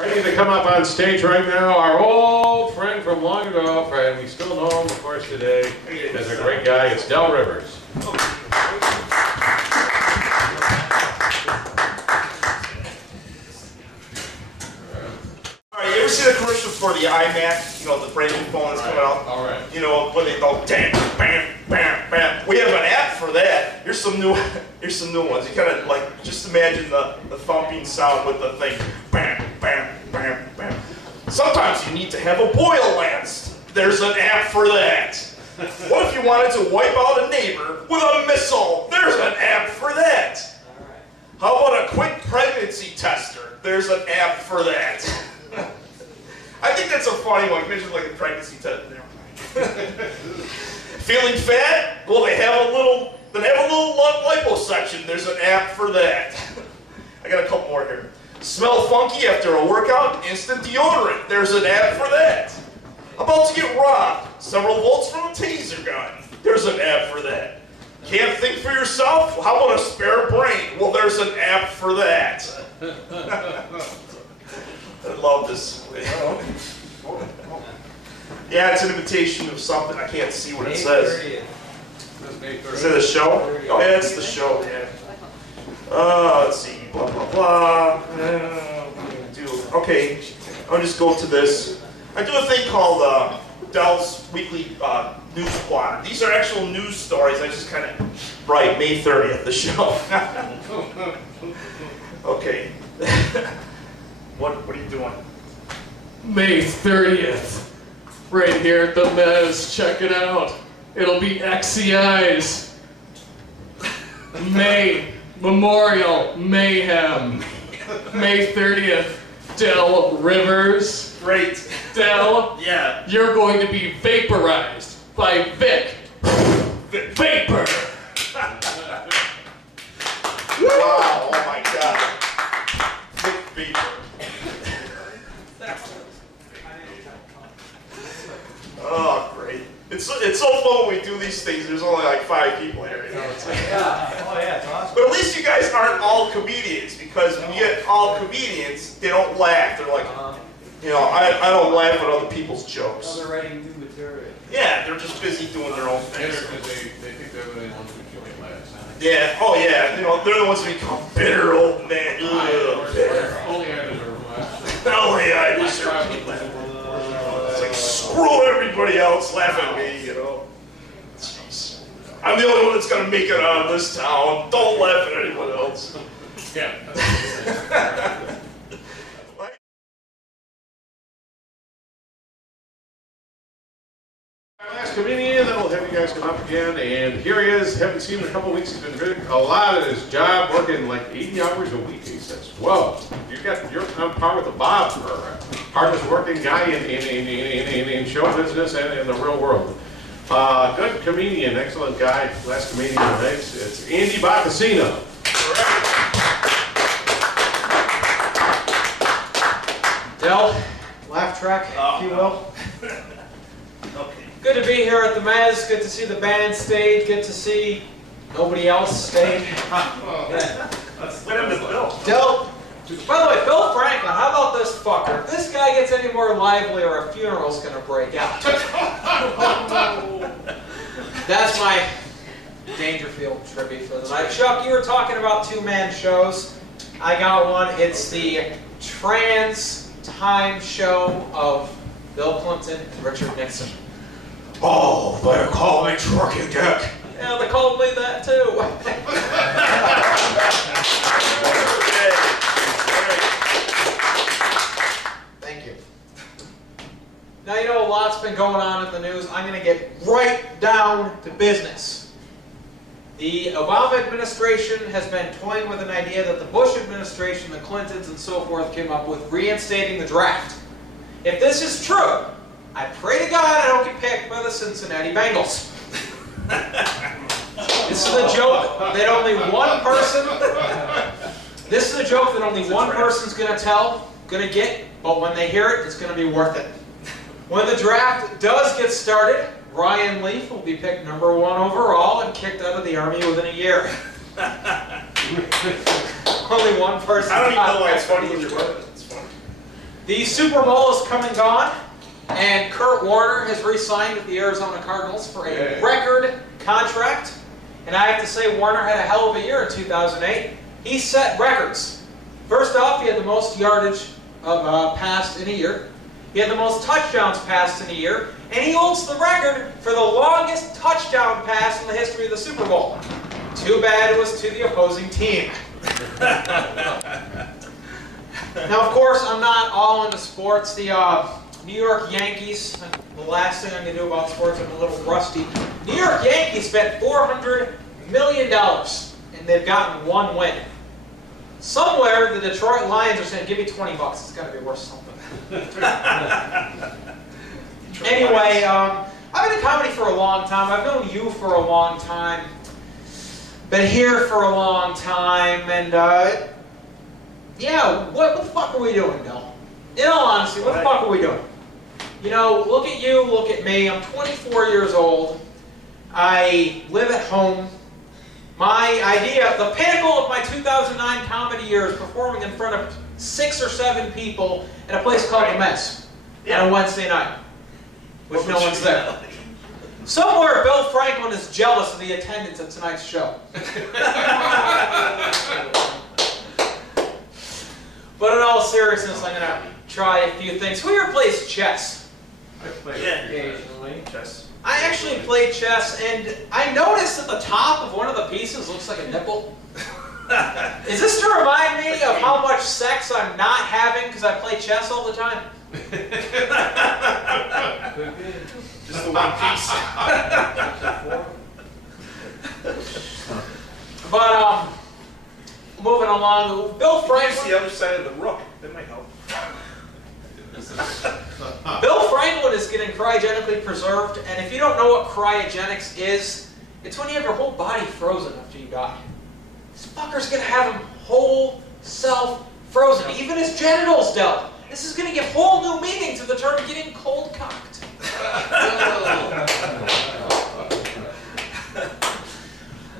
Ready to come up on stage right now, our old friend from long ago, and we still know him, of course, today as a great guy. It's Del Rivers. Alright, you ever see the commercial for the iMac? You know, the brand new phone that's coming out? Alright. You know, when they go bam, bam, bam, bam. We have an app for that. Here's some new ones. You kind of like, just imagine the thumping sound with the thing. Bam, bam, bam, bam. Sometimes you need to have a boil lance. There's an app for that. What if you wanted to wipe out a neighbor with a missile? There's an app for that. How about a quick pregnancy tester? There's an app for that. I think that's a funny one. Imagine like a pregnancy test. Feeling fat? Well, they have a little liposuction. There's an app for that. I got a couple more here. Smell funky after a workout? Instant deodorant. There's an app for that. About to get robbed? Several volts from a taser gun. There's an app for that. Can't think for yourself? How about a spare brain? Well, there's an app for that. I love this. Yeah, it's an imitation of something. I can't see what it says. Is it a show? Oh, yeah, it's the show. Yeah. Let's see. Blah, blah, blah. Okay, I'll just go to this. I do a thing called Del's Weekly News Plotter. These are actual news stories. I just kind of write May 30th, the show. Okay. What are you doing? May 30th. Right here at the Mez. Check it out. It'll be XCI's. May. Memorial. Mayhem. May 30th. Del Rivers. Great. Del. Yeah. You're going to be vaporized by Vic. Vapor. Wow, oh my God. Vic Vapor. Oh, great. It's so fun when we do these things. There's only like 5 people here, you know. It's like, Yeah. Oh yeah, it's awesome. but at least you guys aren't all comedians, because when you get all comedians, they don't laugh. They're like, you know, I don't laugh at other people's jokes. They're writing new material. Yeah, they're just busy doing their own They things. think they're the ones who kill it last. Yeah, oh yeah, you know, they're the ones who become bitter old men. Ugh, bitter. Only I deserve last. Only I deserve to laugh. It's like, screw everybody else, laugh at me, you know. Jeez. I'm the only one that's gonna make it out of this town. Don't laugh at anyone else. Yeah. Our last comedian, then we'll have you guys come up again, and here he is. Haven't seen him in a couple weeks. He's been doing a lot of his job, working like 80 hours a week, he says. Whoa, you're on par with the Bob for hardest working guy in show business and in the real world. Good comedian, excellent guy. Last comedian tonight, it's Andy Boccacino. Del, laugh track, if you will. Okay. Good to be here at the Mez. Good to see the band stage. Good to see nobody else stage. Let's get him to Bill. Del, by the way, Bill Franklin, how about this fucker? If this guy gets any more lively, or a funeral's gonna break out. That's my Dangerfield tribute for the night. Chuck, you were talking about 2-man shows. I got one. It's the trans time show of Bill Clinton and Richard Nixon. Oh, they call me Trucky Dick. Yeah, they called me that too. Thank you. Now, you know, a lot's been going on in the news. I'm going to get right down to business. The Obama administration has been toying with an idea that the Bush administration, the Clintons, and so forth came up with, reinstating the draft. If this is true, I pray to God I don't get picked by the Cincinnati Bengals. This is a joke that only one person. This is a joke that only one person's gonna get, but when they hear it, it's gonna be worth it. When the draft does get started, Ryan Leaf will be picked #1 overall and kicked out of the Army within a year. Only one person. I don't even know why it's funny in your book. It's funny. The Super Bowl is come and gone, and Kurt Warner has re-signed with the Arizona Cardinals for a record contract. And I have to say, Warner had a hell of a year in 2008. He set records. First off, he had the most yardage passed in a year. He had the most touchdowns passed in a year. And he holds the record for the longest touchdown pass in the history of the Super Bowl. Too bad it was to the opposing team. Now, of course, I'm not all into sports. The New York Yankees, the last thing I'm going to do about sports, I'm a little rusty. New York Yankees spent $400 million, and they've gotten one win. Somewhere, the Detroit Lions are saying, give me 20 bucks. It's got to be worth something. Anyway, I've been in comedy for a long time. I've known you for a long time. Been here for a long time, and yeah, what the fuck are we doing, Bill? In all honesty, what the fuck are we doing? You know, look at you, look at me. I'm 24 years old. I live at home. My idea, the pinnacle of my 2009 comedy year is performing in front of 6 or 7 people at a place called The Mess on a Wednesday night, which no one's there. Somewhere, Bill Franklin is jealous of the attendance at tonight's show. But in all seriousness, I'm going to try a few things. Who here plays chess? I play occasionally. Chess. I actually played chess, and I noticed at the top of one of the pieces looks like a nipple. Is this to remind me of how much sex I'm not having because I play chess all the time? Just the one piece. But, moving along, Bill Franklin. The other side of the rook. That might help. Bill Franklin is getting cryogenically preserved, and if you don't know what cryogenics is, it's when you have your whole body frozen after you die. This fucker's gonna have him whole self frozen, even his genitals dealt. This is gonna give whole new meaning to the term getting cold cocked.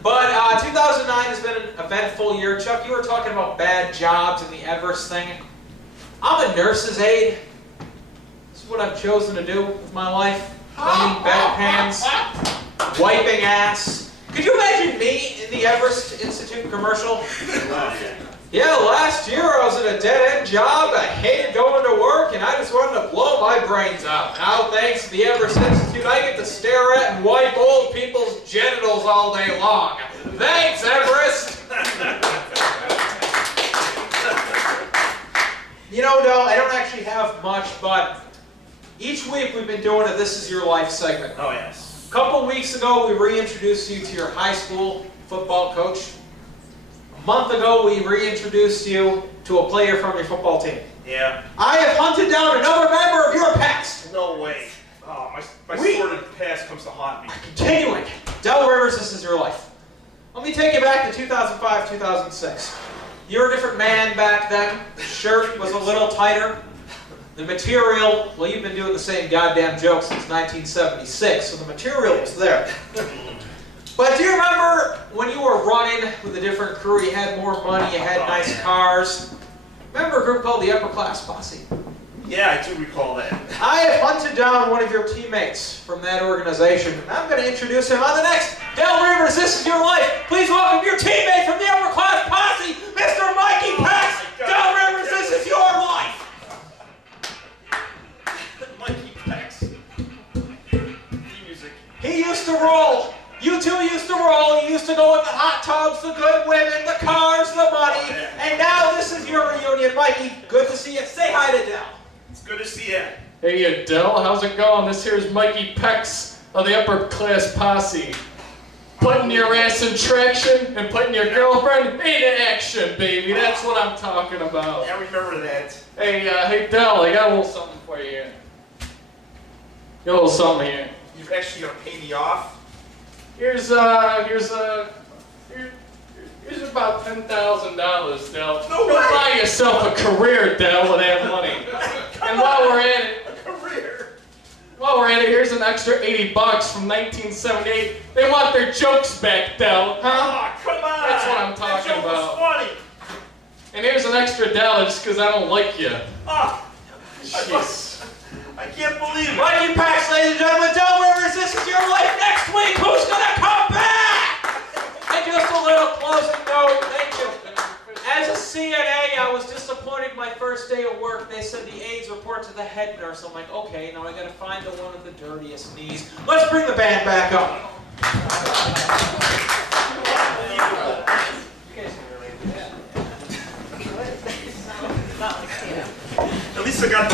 But 2009 has been an eventful year. Chuck, you were talking about bad jobs and the adverse thing. I'm a nurse's aide. This is what I've chosen to do with my life. Cleaning bedpans, wiping ass. Could you imagine me in the Everest Institute commercial? Yeah, last year I was at a dead-end job. I hated going to work, and I just wanted to blow my brains out. Now, thanks to the Everest Institute, I get to stare at and wipe old people's genitals all day long. Thanks, Everest! You know, Del, I don't actually have much, but each week we've been doing a This Is Your Life segment. Oh, yes. A couple weeks ago, we reintroduced you to your high school football coach. A month ago, we reintroduced you to a player from your football team. Yeah. I have hunted down another member of your Pecks. No way. Oh, my sordid past comes to haunt me. Continuing. Del Rivers, This Is Your Life. Let me take you back to 2005, 2006. You were a different man back then. The shirt was a little tighter. The material, well, you've been doing the same goddamn joke since 1976, so the material was there. But do you remember when you were running with a different crew, you had more money, you had nice cars? Remember a group called the Upper Class Posse? Yeah, I do recall that. I have hunted down one of your teammates from that organization, and I'm going to introduce him on the next Del Rivers, This Is Your Life. Please welcome your teammate from the Upper Class Posse, Mr. Mikey Pecks. Del Rivers, This Is Your Life. Mikey Pecks. Music. He used to roll. You two used to roll. You used to go with the hot tubs, the good women, the cars, the money. And now this is your reunion. Mikey, good to see you. Say hi to Del. It's good to see you. Hey Adele, how's it going? This here's Mikey Pecks of the Upper Class Posse. Putting your ass in traction and putting your girlfriend into action, baby. That's what I'm talking about. Yeah, I remember that. Hey Del, I got a little something for you here. Got a little something here. You're actually gonna pay me off? Here's about $10,000, Del. No Go way. buy yourself a career, Del, with that money. And while we're at it, here's an extra $80 from 1978. They want their jokes back, Del. Huh? Oh, come on. That's what I'm talking that joke about. was funny. And here's an extra $1 just because I don't like you. Oh, I can't believe it. Mikey Pecks, ladies and gentlemen, Del Rivers, this is your life next week. Who's gonna come back? And just a little closing note, thank you. As a CNA, I was disappointed my first day of work. They said the AIDS report to the head nurse. I'm like, okay, now I gotta find the one of the dirtiest knees. Let's bring the band back up. At least I got